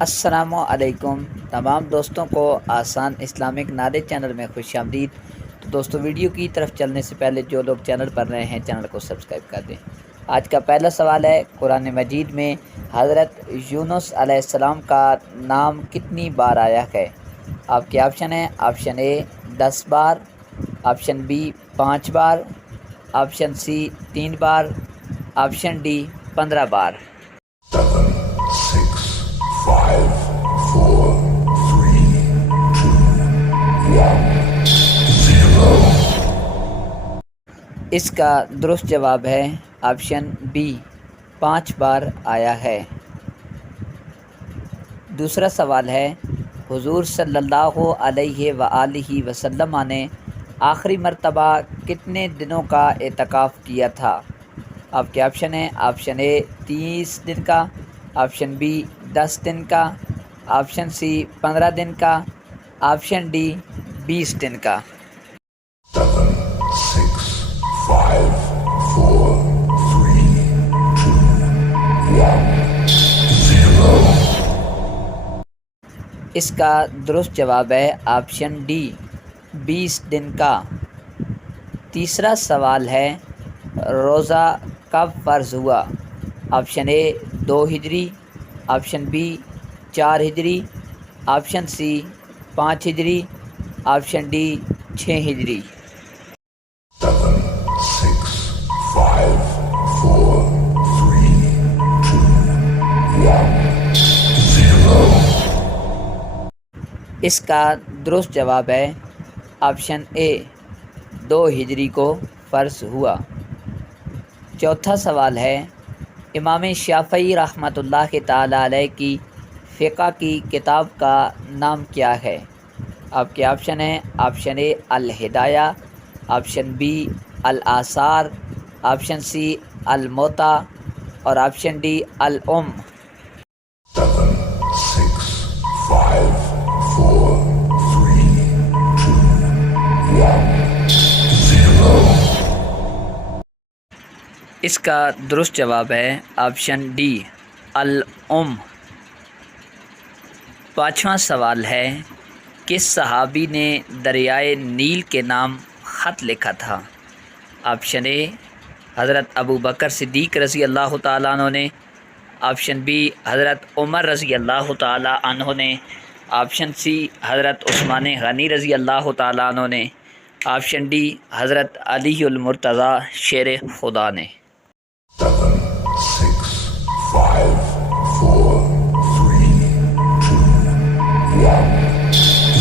السلام علیکم تمام دوستوں کو آسان اسلامک نالج چینل میں خوش آمدید۔ تو دوستوں، ویڈیو کی طرف چلنے سے پہلے جو لوگ چینل پر نئے ہیں چینل کو سبسکرائب کر دیں۔ آج کا پہلا سوال ہے، قرآن مجید میں حضرت یونس علیہ السلام کا نام کتنی بار آیا ہے؟ آپ کے آپشن ہیں: آپشن اے 10 بار، آپشن بی 5 بار، آپشن سی 3 بار، آپشن ڈی 15 بار۔ 5, 4, 3, 2, 1, 0۔ اس کا درست جواب ہے آپشن بی، 5 بار آیا ہے۔ دوسرا سوال ہے، حضور صلی اللہ علیہ وآلہ وسلم نے آخری مرتبہ کتنے دنوں کا اعتکاف کیا تھا؟ آپ کے آپشن ہیں: آپشن اے 30 دن کا، آپشن بی 10 دن کا، آپشن سی 15 دن کا، آپشن ڈی 20 دن کا۔ 7, 6, 5, 4, 3, 2, 1, 0۔ اس کا درست جواب ہے آپشن ڈی، 20 دن کا۔ تیسرا سوال ہے، روزہ کب فرض ہوا؟ آپشن اے 2 ہجری، آپشن بی 4 ہجری، آپشن سی 5 ہجری، آپشن ڈی 6 ہجری۔ 7, 6, 5, 4, 3, 2, 1, 0۔ اس کا درست جواب ہے آپشن اے، 2 ہجری کو فرض ہوا۔ چوتھا سوال ہے، امام شافعی رحمۃ اللہ تعالیٰ علیہ کی فقہ کی کتاب کا نام کیا ہے؟ آپ کے آپشن ہیں: آپشن اے الہدایہ، آپشن بی الآثار، آپشن سی الموطا اور آپشن ڈی الام۔ 7, 6, 5, 4, 3, 2, 1, 0۔ اس کا درست جواب ہے آپشن ڈی الام۔ پانچواں سوال ہے، کس صحابی نے دریائے نیل کے نام خط لکھا تھا؟ آپشن اے حضرت ابوبکر صدیق رضی اللہ تعالیٰ عنہ نے، آپشن بی حضرت عمر رضی اللہ تعالیٰ عنہ نے، آپشن سی حضرت عثمان غنی رضی اللہ تعالیٰ عنہ نے، آپشن ڈی حضرت علی المرتضیٰ شیر خدا نے۔ 7, 6, 5, 4, 3, 2, 1,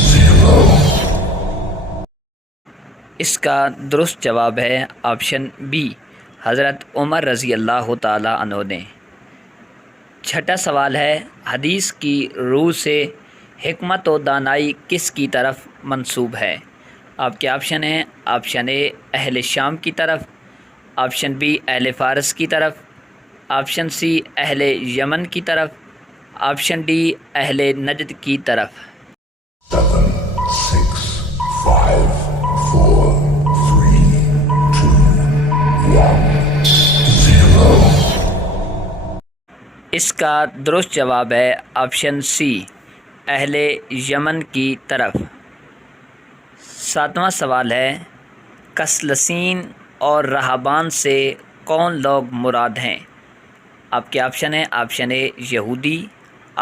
0۔ اس کا درست جواب ہے آپشن بی، حضرت عمر رضی اللہ تعالیٰ عنہ نے۔ چھٹا سوال ہے، حدیث کی روح سے حکمت و دانائی کس کی طرف منسوب ہے؟ آپ کے آپشن ہیں: آپشن اے اہل شام کی طرف، آپشن بی اہل فارس کی طرف، آپشن سی اہل یمن کی طرف، آپشن ڈی اہل نجد کی طرف۔ 7, 6, 5, 4, 3, 2, 1, 0۔ اس کا درست جواب ہے آپشن سی اہل یمن کی طرف۔ ساتواں سوال ہے، کسلسین اور رہبان سے کون لوگ مراد ہیں؟ آپ کے آپشن ہیں: آپشن اے یہودی،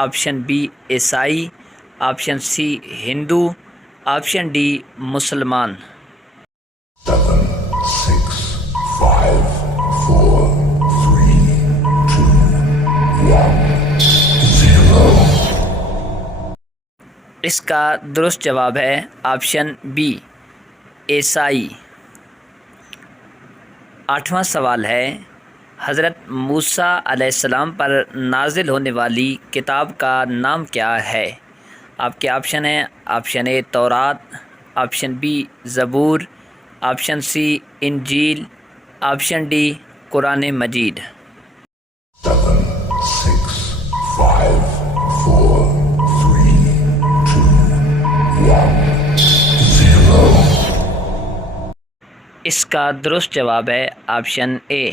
آپشن بی عیسائی، آپشن سی ہندو، آپشن ڈی مسلمان۔ 7, 6, 5, 4, 3, 2, 1, 0۔ اس کا درست جواب ہے آپشن بی عیسائی۔ آٹھواں سوال ہے، حضرت موسیٰ علیہ السلام پر نازل ہونے والی کتاب کا نام کیا ہے؟ آپ کے آپشن ہیں: آپشن اے تورات، آپشن بی زبور، آپشن سی انجیل، آپشن ڈی قرآن مجید۔ 7, 6, 5, 4, 3, 2, 1, 0۔ اس کا درست جواب ہے آپشن اے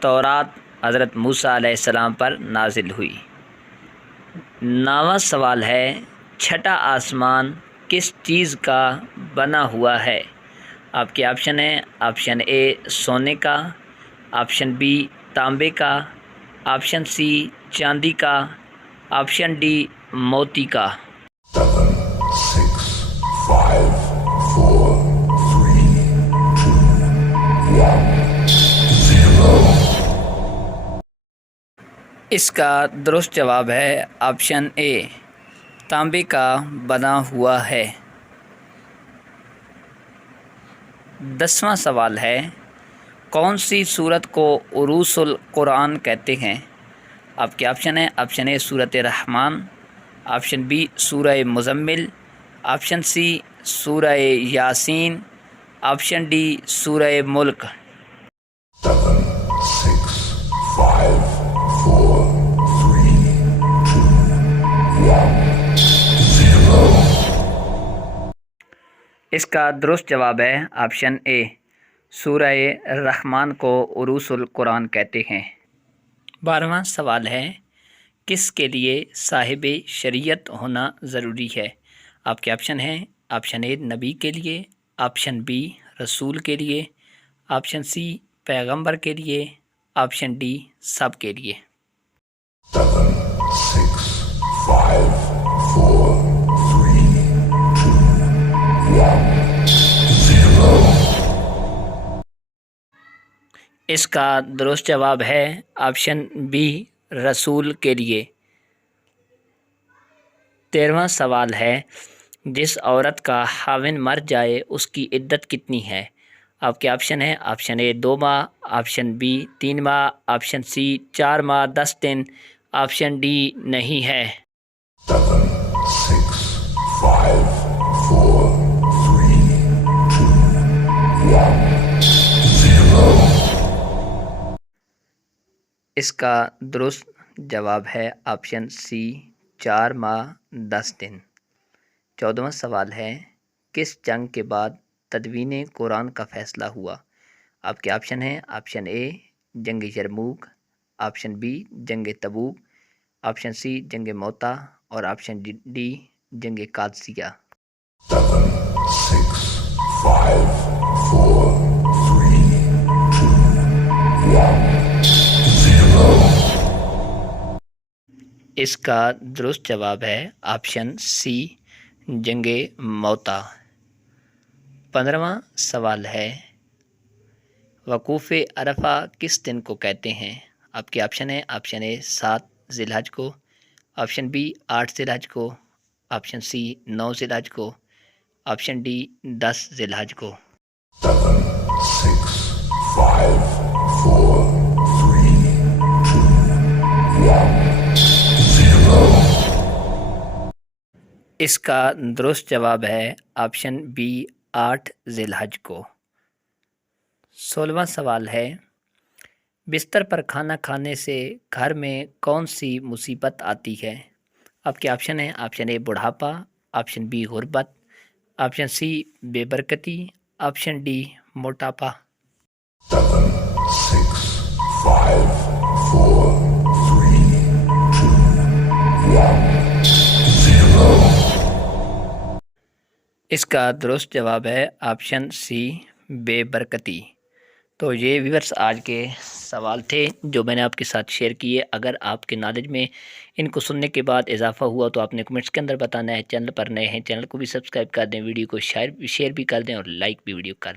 تورات حضرت موسیٰ علیہ السلام پر نازل ہوئی۔ 9واں سوال ہے چھٹا آسمان کس چیز کا بنا ہوا ہے؟ آپ کے آپشن ہیں آپشن اے سونے کا، آپشن بی تانبے کا، آپشن سی چاندی کا، آپشن ڈی موتی کا۔ 7, 6, 5, 4, 3, 2, 1, 0. اس کا درست جواب ہے آپشن اے تانبے کا بنا ہوا ہے۔ 10واں سوال ہے کون سی سورت کو عروس القرآن کہتے ہیں؟ آپ کے آپشن ہیں آپشن اے سورۃ رحمان، آپشن بی سورہ مزمل، آپشن سی سورہ یاسین، آپشن ڈی سورہ ملک۔ 7, 6, 5, 4, 3, 2, 1, 0. اس کا درست جواب ہے آپشن اے سورہ رحمان کو عروس القرآن کہتے ہیں۔ 12واں سوال ہے کس کے لیے صاحب شریعت ہونا ضروری ہے؟ آپ کے آپشن ہیں آپشن اے نبی کے لیے، آپشن بی رسول کے لیے، آپشن سی پیغمبر کے لیے، آپشن ڈی سب کے لیے۔ 7, 6, 5, 4, 3, 2, 1, 0. اس کا درست جواب ہے آپشن بی رسول کے لیے۔ 13واں سوال ہے جس عورت کا خاوند مر جائے اس کی عدت کتنی ہے؟ آپ کے آپشن ہیں آپشن اے 2 ماہ، آپشن بی 3 ماہ، آپشن سی 4 ماہ 10 دن، آپشن ڈی نہیں ہے۔ 7, 6, 5, 4, 3, 2, 1, 0. اس کا درست جواب ہے آپشن سی 4 ماہ 10 دن۔ 14واں سوال ہے کس جنگ کے بعد تدوین قرآن کا فیصلہ ہوا؟ آپ کے آپشن ہیں آپشن اے جنگ یرموک، آپشن بی جنگ تبوک، آپشن سی جنگ موتا اور آپشن ڈی جنگ قادسیہ۔ 7, 6, 5, 4, 3, 2, 1, 0. اس کا درست جواب ہے آپشن سی جنگ موتا۔ 15واں سوال ہے وقوف عرفہ کس دن کو کہتے ہیں؟ آپ کے آپشن ہیں آپشن اے 7 ذی الحج کو، آپشن بی 8 ذی الحج کو، آپشن سی 9 ذی الحج کو، آپشن ڈی 10 ذی الحج کو۔ 7, 6, 5, 4, 3, 2, 1, 0. اس کا درست جواب ہے آپشن بی 8 ذی الحج کو۔ 16واں سوال ہے بستر پر کھانا کھانے سے گھر میں کون سی مصیبت آتی ہے؟ آپ کے آپشن ہیں آپشن اے بڑھاپا، آپشن بی غربت، آپشن سی بے برکتی، آپشن ڈی موٹاپا۔ 7, 6, 5, 4, 3, 2, 1, 0. اس کا درست جواب ہے آپشن سی بے برکتی۔ تو یہ ویورس آج کے سوال تھے جو میں نے آپ کے ساتھ شیئر کیے۔ اگر آپ کے نالج میں ان کو سننے کے بعد اضافہ ہوا تو آپ نے کمنٹس کے اندر بتانا ہے۔ چینل پر نئے ہیں چینل کو بھی سبسکرائب کر دیں، ویڈیو کو شیئر بھی کر دیں اور لائک بھی ویڈیو کر دیں۔